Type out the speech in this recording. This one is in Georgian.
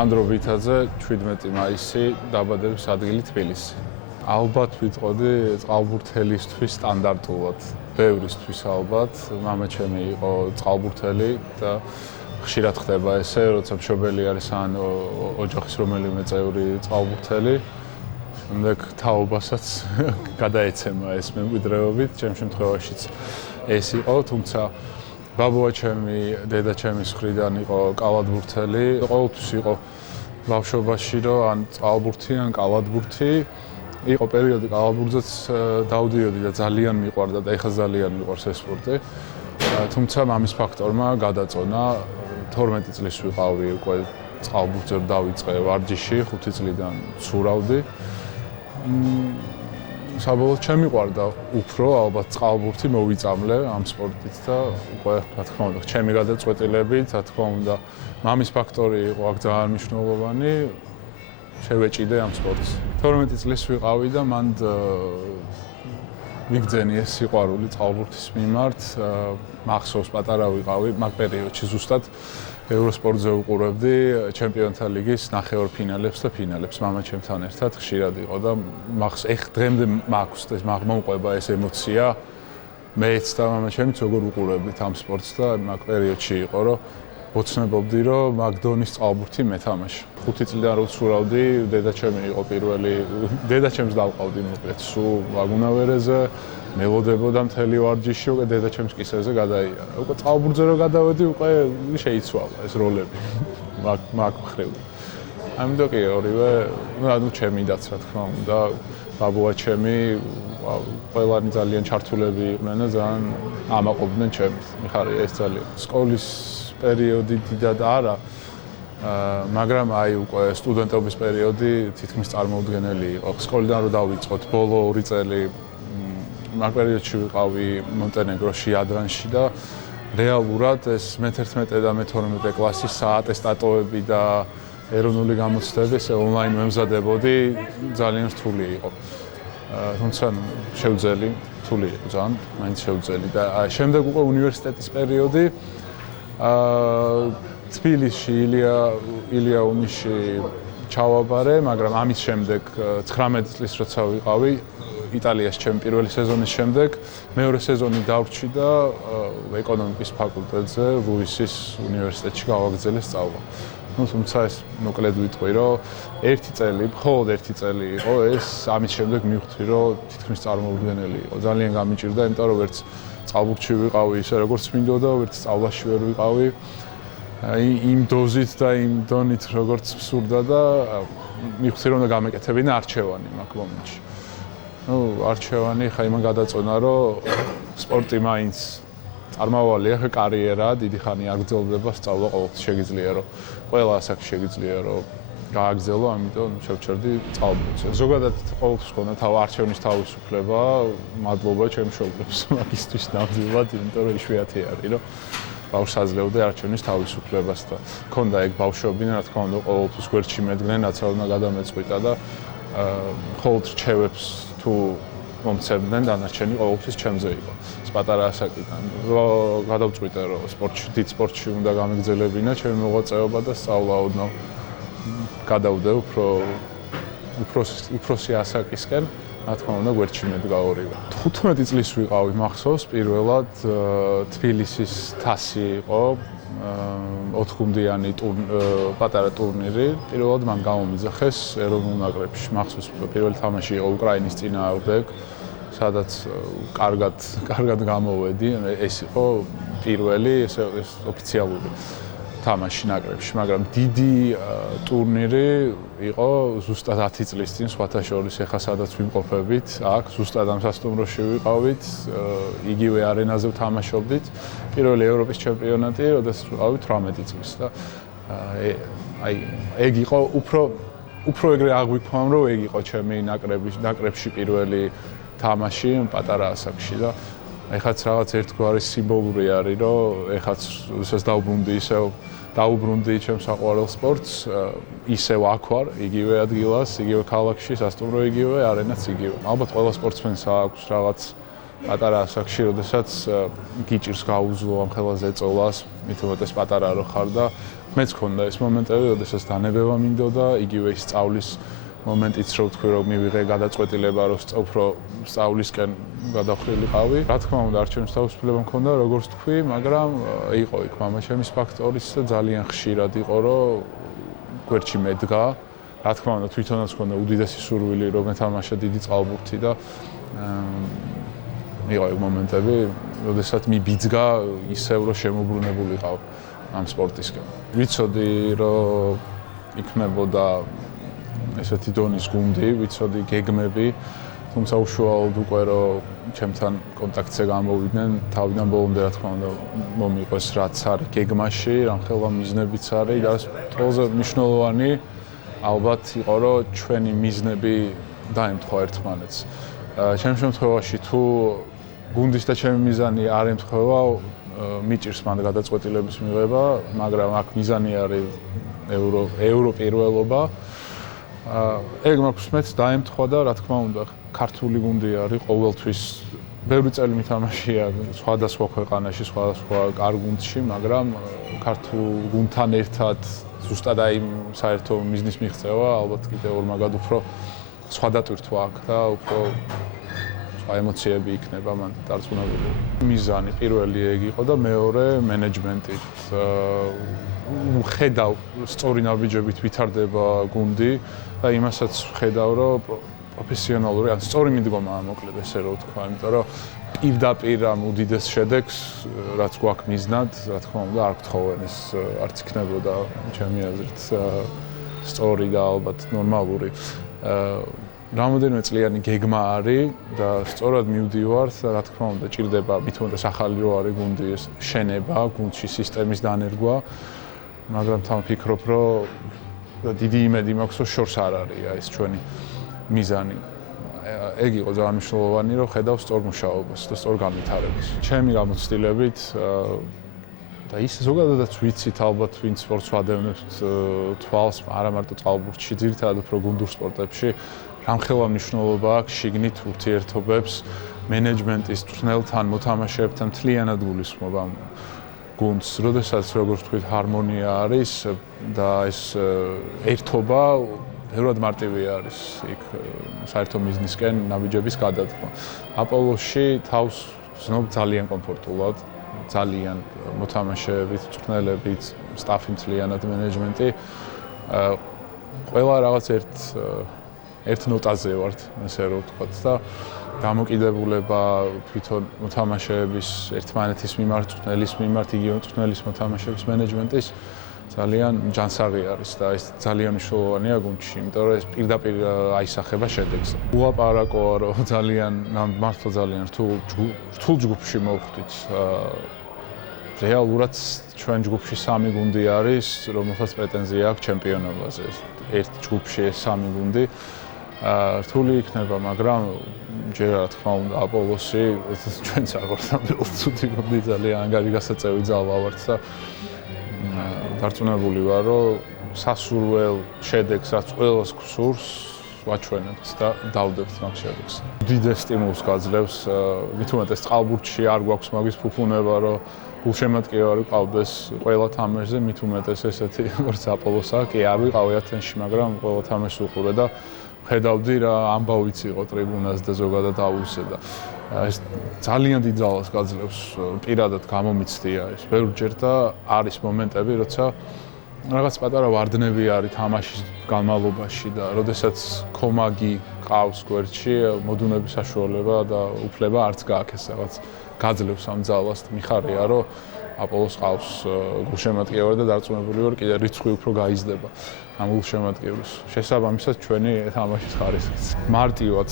ანდრო ვიტაძე 17 მაისი დაბადების ადგილი თბილისი. ალბათ ვიტყოდი წყალბურთელისთვის სტანდარტულად, ბევრისთვის ალბათ. მამა ჩემი იყო წყალბურთელი და ხშირად ხდება ესე, როცა მშობელი არის ან ოჯახის რომელიმე წევრი წყალბურთელი. შემდეგ თაობასაც გადაეცემა ეს მემკვიდრეობით, ჩემ შემთხვევაშიც ეს იყო, თუმცა ბაბუა ჩემი, დედა ჩემის მხრიდან იყო კალათბურთელი. ყოველთვის იყო ბავშვობაში, რომ ან წყალბურთი, ან კალათბურთი. იყო პერიოდი კალათბურთზეც დავდიოდი და ძალიან მიყვარდა და ეხლა ძალიან მიყვარს ეს სპორტი. თუმცა მამის ფაქტორმა გადაწონა 12 წლის ვიყავი უკვე წყალბურთზე დავიწყე ვარჯიში, 5 წლიდან ცურავდი. საბოლოოდ შემიყვარდა უფრო ალბათ წყალბურთი მოვიწამლე ამ სპორტით და უკვე რა თქმა უნდა ჩემი გადაწყვეტილებით, რა თქმა უნდა მამის ფაქტორი იყო აქ ძალიან მნიშვნელოვანი. შევეჭიდე ამ სპორტს. 12 წლის ვიყავი და მან მიგძენი ეს სიყვარული წყალბურთის მიმართ. მახსოვს პატარა ვიყავი, მაგ პერიოდში ზუსტად ევროსპორტზე ვუყურებდი ჩემპიონთა ლიგის ნახევარფინალებს და ფინალებს. მამა ჩემთან ერთად ხშირად იყო და დღემდე მაქვს ეს მომყვება ეს ემოცია. მეც და მამა ჩემიც როგორ ვუყურებდით ამ სპორტს და მაგ პერიოდში იყო, რომ ვოცნებობდი, რომ მაგ დონის წყალბურთი მეთამაშე. 5 წლიდან რო ვცურავდი, დედა ჩემი იყო პირველი, დედა ჩემს დავყავდი მოკლედ სულ ვაგუნავერეზე, მელოდებოდა მთელი ვარჯიში, უკვე დედა ჩემს კისერზე გადაიარა. უკვე წყალბურთზე რო გადავედი, უკვე შეიცვალა ეს როლები. მაგ მხრივ. ამიტომ კი ორივე, ანუ ჩემიდაც რა თქმა უნდა, ბაბუა ჩემი, ყველანი ძალიან ჩართულები იყვნენ და ძალიან ამაყობდნენ ჩემს. მიხარია ეს ძალიან. სკოლის პერიოდი დიდად არა, მაგრამ აი უკვე სტუდენტობის პერიოდი თითქმის წარმოუდგენელი იყო. სკოლიდან რო დავიწყოთ, ბოლო 2 წელი მაგ პერიოდში ვიყავი მონტენეგროში, ადრანში და რეალურად ეს მე-11 და მე-12 კლასის საატესტატოები და ეროვნული გამოცდები ეს ონლაინ მემზადებოდი, ძალიან რთული იყო. თუმცა შევძელი, რთული იყო ძალიან, მაინც შევძელი და შემდეგ უკვე უნივერსიტეტის პერიოდი თბილისში ილია უნიში ჩავაბარე, მაგრამ ამის შემდეგ 19 წლის როცა ვიყავი იტალიაში ჩემი პირველი სეზონის შემდეგ მეორე სეზონი დავრჩი და ეკონომიკის ფაკულტეტზე ლუისის უნივერსიტეტში გავაგრძელე სწავლა. თუმცა ეს მოკლედ ვიტყვი, რომ მხოლოდ ერთი წელი იყო ეს, ამის შემდეგ მივხვდი, რომ თითქმის წარმოუდგენელი იყო. ძალიან გამიჭირდა, იმიტომ რომ ვერც წყალბურთში ვიყავი ისე როგორც მინდოდა, ვერც სწავლაში ვერ ვიყავი. იმ დოზით და იმ დონით როგორც მსურდა და მივხვდი, რომ უნდა გამეკეთებინა არჩევანი მაგ მომენტში. არჩევანი ხა იმან გადაწონა, რომ სპორტი მაინც წარმავალია, ხა კარიერა, დიდი ხანი აგრძელდება, სწავლა ყოველთვის შეგიძლია, რომ ყველა ასაკში შეგიძლია, რომ გააგრძელო, ამიტომ შევჩერდი წყალბურთზე. ზოგადად ყოველთვის ხონდა არჩევნის თავისუფლება, მადლობა ჩემ მშობლებს მაგისთვის ნამდვილად, იმიტომ რომ იშვიათი არის, რომ ბავშვს აძლევდა არჩევნის თავისუფლებას და ქონდა ეგ ბავშვობიდან, რა თქმა უნდა, ყოველთვის გვერდში მედგნენ, რაც უნდა გადამეწყვიტა და მხოლოდ რჩევებს თუ მომცემდნენ, დანარჩენი ყოველთვის ჩემზე იყო. პატარა ასაკიდან გადავწყვიტე, რომ დიდ სპორტში უნდა გამეგრძელებინა ჩემი მოღვაწეობა და სწავლა ოდნავ გადავდე უფროსი ასაკისკენ, რა თქმა უნდა, გვერდში მედგა ორივე. 15 წლის ვიყავი, მახსოვს, პირველად თბილისის თასი იყო, 4 გუნდიანი პატარა ტურნირი. პირველად მან გამომიძახეს ეროვნულ ნაკრებში. მახსოვს, პირველი თამაში იყო უკრაინის წინააღმდეგ, სადაც კარგად გამოვედი. ეს იყო პირველი ოფიციალური თამაში ნაკრებში, მაგრამ დიდი ტურნირი იყო ზუსტად 10 წლის წინ, სხვათა შორის ახლა სადაც ვიმყოფებით, აქ ზუსტად ამ სასტუმროში ვიყავით, იგივე არენაზე ვთამაშობდით. პირველი ევროპის ჩემპიონატი, როდესაც ვიყავით 18 წლის და ეგ იყო უფრო ეგრე აღვიქვამ, რომ ეგ იყო ჩემი ნაკრებში პირველი თამაში პატარა ასაკში და ეხაც რაღაც ერთგვარი სიმბოლური არის, რომ ეხაც ისეს დაუბრუნდი ჩემს საყვარელ სპორტს, ისევ აქ ვარ, იგივე ადგილას, იგივე ქალაქში, სასტუმრო იგივე, არენაც იგივე. ალბათ ყველა სპორტსმენს აქვს რაღაც პატარა ასაკში, როდესაც გიჭირს გაუძლო ამ ხელაზე ეწოლას, მით უმეტეს პატარა რო ხარ და მეც ქონდა ეს მომენტები, როდესაც დანებება მინდოდა, იგივე ის სწავლის მომენტიც რო ვთქვი, რომ მივიღე გადაწყვეტილება, რომ უფრო სწავლისკენ გადახვიდიყავი. რა თქმა უნდა, არჩევნის თავისუფლება მქონდა, როგორც თქვი, მაგრამ იყო იქ მამაჩემის ფაქტორიც და ძალიან ხშირად იყო, რომ გვერდში მედგა. რა თქმა უნდა, თვითონაც მქონდა უდიდესი სურვილი, რომ მეთამაშა დიდი წყალბურთი და იყო ეგ მომენტები, როდესაც მიბიძგა ისევ, რომ შემოbrunებულიყავ ამ სპორტისკენ. ვიცოდი, რომ იქნებოდა ესეთი დონის გუნდი, ვიცოდი გეგმები, თუმცა უშუალოდ უკვე რომ ჩემთან კონტაქტზე გამოვიდნენ, თავიდან ბოლომდე რა თქმა უნდა მომიყვეს რაც არის გეგმაში, რამხელა მიზნებიც არის და ყველაზე მნიშვნელოვანი ალბათ იყო რომ ჩვენი მიზნები დაემთხვა ერთმანეთს. ჩემ შემთხვევაში თუ გუნდის და ჩემი მიზანი არ ემთხვევა, მიჭირს მან გადაწყვეტილების მიღება, მაგრამ აქ მიზანი არის ევრო პირველობა. ეგ მაქვს მეც დაემთხვა და რა თქმა უნდა ქართული გუნდი არის ყოველთვის ბევრი წელი მითამაშია სხვადასხვა ქვეყანაში, სხვადასხვა კარგ გუნდში, მაგრამ ქართულ გუნდთან ერთად ზუსტად აი საერთო მიზნის მიღწევა ალბათ კიდევ ორმაგად უფრო სხვა დატვირთვა აქვს და უფრო სხვა ემოციები იქნება მან დარწმუნებული. მიზანი პირველი ეგ იყო და მეორე მენეჯმენტი. ხედავ სწორი ნაბიჯებით ვითარდება გუნდი და იმასაც ხედავ რომ პროფესიონალური, ან სწორი მიდგომაა მოკლედ ესე რომ ვთქვა, იმიტომ რომ პირდაპირ ამ უდიდეს შედეგს, რაც გვაქვს მიზნად, რა თქმა უნდა, არ გთხოვენ ეს არც იქნებოდა ჩემი აზრით სწორი და ალბათ ნორმალური. რამოდენიმე წლიანი გეგმა არის და სწორად მივდივართ და რა თქმა უნდა, ჭირდება მით უმეტეს ახალი რო არის გუნდი ეს შენება, გუნდში სისტემის დანერგვა, მაგრამ თან ვფიქრობ, რომ დიდი იმედი მაქვს, რომ შორს არ არის ეს ჩვენი მიზანი. ეგ იყო ძალიან მნიშვნელოვანი, რომ ხედავ სწორ მუშაობას და სწორ განვითარებას. ჩემი გამოცდილებით და ის ზოგადადაც ვიცით ალბათ ვინც სპორტს ვადევნებთ თვალს, არა მარტო წყალბურთში, ძირითადად უფრო გუნდურ სპორტებში, რამხელა მნიშვნელობა აქვს შიგნით ურთიერთობებს, მენეჯმენტის, მწვრთნელთან, მოთამაშეებთან მთლიანად გულისხმობა გუნდს, როდესაც როგორც თქვით, ჰარმონია არის და ეს ერთობა ბევრად მარტივი არის იქ საერთო მიზნისკენ ნაბიჯების გადადგმა. აპოლოში თავს ვზნობ ძალიან კომფორტულად, ძალიან მოთამაშეებით, მწვრთნელებით, სტაფი მთლიანად მენეჯმენტი. ყველა რაღაც ერთ ნოტაზე ვართ, ესე რომ ვთქვათ და დამოკიდებულება თვითონ მოთამაშეების ერთმანეთის მიმართ, მწვრთნელის მიმართ, იგივე მწვრთნელის მოთამაშეების მენეჯმენტის ძალიან ჯანსაღი არის და ეს ძალიან მნიშვნელოვანია გუნდში, იმიტომ რომ ეს პირდაპირ აისახება შედეგზე. ულაპარაკოა რომ ძალიან მართლა ძალიან რთულ ჯგუფში მოვხვდით. რეალურად ჩვენ ჯგუფში 3 გუნდი არის, რომელსაც პრეტენზია აქვს ჩემპიონობაზე. ერთ ჯგუფში ეს 3 გუნდი რთული იქნება, მაგრამ ჯერ რა თქმა უნდა აპოლოსი ჩვენც აღორსამდე ცუდი გუნდი ძალიან ანგარი გასაწევი ძალა ვართ და დარწმუნებული ვარ, რომ სასურველ შედეგს, რაც ყველას გსურს, ვაჩვენებთ და დავდებთ მაგ შედეგს. უდიდეს სტიმულს გაძლევს, მით უმეტეს წყალბურთში არ გვაქვს მაგის ფუფუნება, რომ გულშემატკივარი ყავდეს ყველა თამაშზე, მით უმეტეს ესეთი, როგორც აპოლოს აქვს, კი არ ვიყავი ათენში, მაგრამ ყველა თამაშს უყურე და ხედავდი რა ამბავიც იყო ტრიბუნას და ზოგადად აუზზე და ეს ძალიან დიდ ძალას გაძლევს, პირადად გამომიცდია ეს ბევრჯერ და არის მომენტები, როცა რაღაც პატარა ვარდნები არის თამაშის განმავლობაში და როდესაც კომაგი ყავს გვერდში, მოდუნების საშუალება და უფლება არც გააქვს ეს რაღაც გაძლევს ამ ძალას და მიხარია, რომ აპოლოს ყავს გულშემატკივარი და დარწმუნებული ვარ, კიდე რიცხვი უფრო გაიზრდება ამ გულშემატკივრის. შესაბამისად ჩვენი თამაშის ხარისხიც. მარტივად